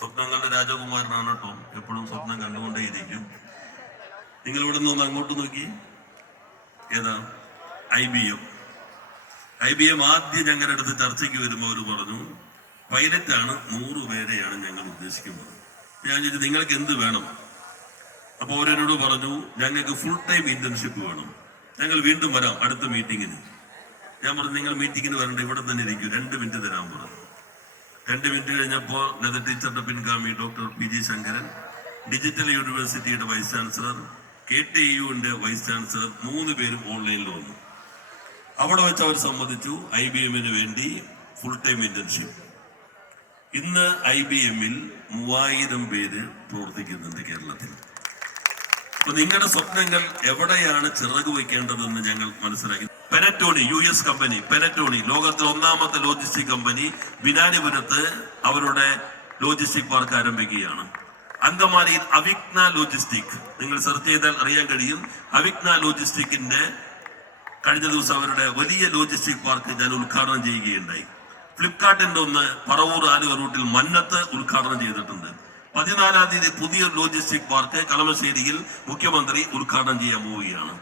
സ്വപ്നങ്ങളുടെ രാജകുമാരനാണ് കേട്ടോ. എപ്പോഴും സ്വപ്നം കണ്ടുകൊണ്ടേയിരിക്കും. നിങ്ങൾ ഇവിടെ നിന്ന് അങ്ങോട്ട് നോക്കി. ഏതാ? IBM ആദ്യം ഞങ്ങളുടെ അടുത്ത് ചർച്ചയ്ക്ക് വരുമ്പോൾ അവർ പറഞ്ഞു പൈലറ്റാണ്, 100 പേരെയാണ് ഞങ്ങൾ ഉദ്ദേശിക്കുന്നത്. ഞാൻ ചോദിച്ചു നിങ്ങൾക്ക് എന്ത് വേണം? അപ്പോൾ അവരെന്നോട് പറഞ്ഞു ഞങ്ങൾക്ക് ഫുൾ ടൈം ഇന്റേൺഷിപ്പ് വേണം, ഞങ്ങൾ വീണ്ടും വരാം അടുത്ത മീറ്റിങ്ങിന്. ഞാൻ പറഞ്ഞു നിങ്ങൾ മീറ്റിങ്ങിന് വരണ്ട, ഇവിടെ തന്നെ ഇരിക്കും, 2 മിനിറ്റ് തരാൻ പറഞ്ഞു. 2 മിനിറ്റ് കഴിഞ്ഞപ്പോൾ ലത ടീച്ചറുടെ പിൻഗാമി ഡോക്ടർ PG ശങ്കരൻ, ഡിജിറ്റൽ യൂണിവേഴ്സിറ്റിയുടെ വൈസ് ചാൻസലർ, KTUവിന്റെ വൈസ് ചാൻസലർ 3 പേരും ഓൺലൈനിൽ വന്നു. അവിടെ വെച്ച് അവർ സമ്മതിച്ചു IBMന് വേണ്ടി ഫുൾ ടൈം ഇന്റേൺഷിപ്പ്. ഇന്ന് IBMൽ 3000 പേര് പ്രവർത്തിക്കുന്നുണ്ട് കേരളത്തിൽ. അപ്പൊ നിങ്ങളുടെ സ്വപ്നങ്ങൾ എവിടെയാണ് ചിറക് വയ്ക്കേണ്ടതെന്ന് ഞങ്ങൾ മനസ്സിലാക്കി. പെനറ്റോണി US കമ്പനി, പെനറ്റോണി ലോകത്തിലെ 1ാമത്തെ ലോജിസ്റ്റിക് കമ്പനി ബിനാനിപുരത്ത് അവരുടെ ലോജിസ്റ്റിക് പാർക്ക് ആരംഭിക്കുകയാണ്. അങ്കമാലിയിൽ അവിഗ്ന ലോജിസ്റ്റിക്, നിങ്ങൾ സെർച്ച് ചെയ്താൽ അറിയാൻ കഴിയും. അവിഗ്ന ലോജിസ്റ്റിക്കിന്റെ കഴിഞ്ഞ ദിവസം അവരുടെ വലിയ ലോജിസ്റ്റിക് പാർക്ക് ഞാൻ ഉദ്ഘാടനം ചെയ്യുകയുണ്ടായി. ഫ്ലിപ്കാർട്ടിന്റെ ഒന്ന് പറവൂർ ആലുവ റൂട്ടിൽ മന്നത്ത് ഉദ്ഘാടനം ചെയ്തിട്ടുണ്ട്. 14-ാം തീയതി പുതിയ ലോജിസ്റ്റിക് പാർക്ക് കളമശ്ശേരിയിൽ മുഖ്യമന്ത്രി ഉദ്ഘാടനം ചെയ്യാൻ പോവുകയാണ്.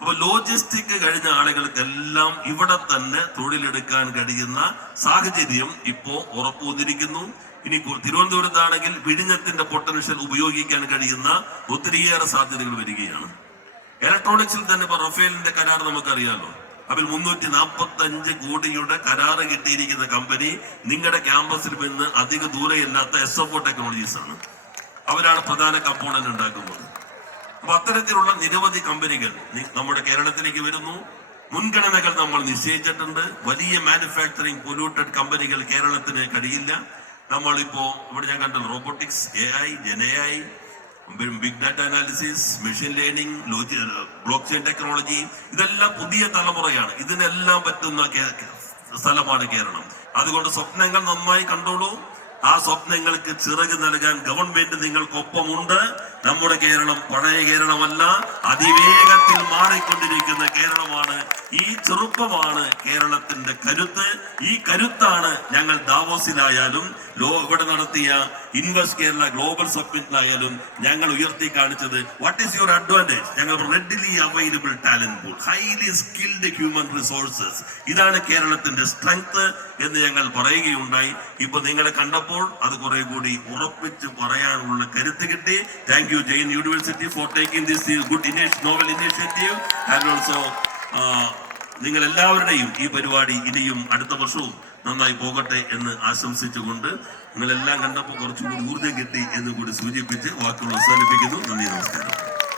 അപ്പൊ ലോജിസ്റ്റിക് കഴിഞ്ഞ ആളുകൾക്കെല്ലാം ഇവിടെ തന്നെ തൊഴിലെടുക്കാൻ കഴിയുന്ന സാഹചര്യം ഇപ്പോ ഉറപ്പു വന്നിരിക്കുന്നു. ഇനി തിരുവനന്തപുരത്താണെങ്കിൽ വിഴിഞ്ഞത്തിന്റെ പൊട്ടൻഷ്യൽ ഉപയോഗിക്കാൻ കഴിയുന്ന ഒത്തിരിയേറെ സാധ്യതകൾ വരികയാണ്. ഇലക്ട്രോണിക്സിൽ തന്നെ ഇപ്പൊ റഫേലിന്റെ കരാർ നമുക്കറിയാലോ. അതിൽ 345 കോടിയുടെ കരാറ് കിട്ടിയിരിക്കുന്ന കമ്പനി നിങ്ങളുടെ ക്യാമ്പസിൽ നിന്ന് അധിക ദൂരെയില്ലാത്ത SFO ടെക്നോളജീസ് ആണ്. അവരാണ് പ്രധാന കമ്പോണന്റ് ഉണ്ടാക്കുന്നത്. അപ്പൊ അത്തരത്തിലുള്ള നിരവധി കമ്പനികൾ നമ്മുടെ കേരളത്തിലേക്ക് വരുന്നു. മുൻഗണനകൾ നമ്മൾ നിശ്ചയിച്ചിട്ടുണ്ട്. വലിയ മാനുഫാക്ചറിങ് പൊല്യൂട്ടഡ് കമ്പനികൾ കേരളത്തിന് കഴിയില്ല. നമ്മളിപ്പോ ഇവിടെ ഞാൻ കണ്ടല്ലോ robotics, AI, GenAI, big data analysis, machine learning, block chain technology, ഇതെല്ലാം പുതിയ തലമുറയാണ്. ഇതിനെല്ലാം പറ്റുന്ന സ്ഥലമാണ് കേരളം. അതുകൊണ്ട് സ്വപ്നങ്ങൾ നന്നായി കണ്ടോളൂ. ആ സ്വപ്നങ്ങൾക്ക് ചിറക് നൽകാൻ ഗവൺമെന്റ് നിങ്ങൾക്കൊപ്പമുണ്ട്. നമ്മുടെ കേരളം പഴയ കേരളമല്ല, അതിവേഗത്തിൽ മാറിക്കൊണ്ടിരിക്കുന്ന കേരളമാണ്. ഈ ചെറുപ്പമാണ് കേരളത്തിന്റെ കരുത്ത്. ഈ കരുത്താണ് ഞങ്ങൾ ദാവോസിലായാലും ഇവിടെ നടത്തിയ ഇൻവെസ്റ്റ് കേരള ഗ്ലോബൽ സബ്മിറ്റിലായാലും ഞങ്ങൾ ഉയർത്തി കാണിച്ചത്. What is your advantage? ഞങ്ങൾ readily available talent pool, highly skilled human resources, ഇതാണ് കേരളത്തിന്റെ സ്ട്രെങ്ത് എന്ന് ഞങ്ങൾ പറയുകയുണ്ടായി. ഇപ്പൊ നിങ്ങളെ കണ്ടപ്പോൾ അത് കുറെ കൂടി ഉറപ്പിച്ച് പറയാനുള്ള കരുത്ത് കിട്ടി. Thank you Jain university for taking this good novel initiative. And also നിങ്ങൾ എല്ലാവരുടെയും ഈ പരിപാടി ഇനിയും അടുത്ത വർഷവും നന്നായി പോകട്ടെ എന്ന് ആശംസിച്ചുകൊണ്ട് നിങ്ങളെല്ലാം കണ്ടപ്പോൾ കുറച്ചുകൂടി ഊർജ്ജം കിട്ടി എന്ന് കൂടി സൂചിപ്പിച്ച് വാക്കുകൾ അവസാനിപ്പിക്കുന്നു. നന്ദി, നമസ്കാരം.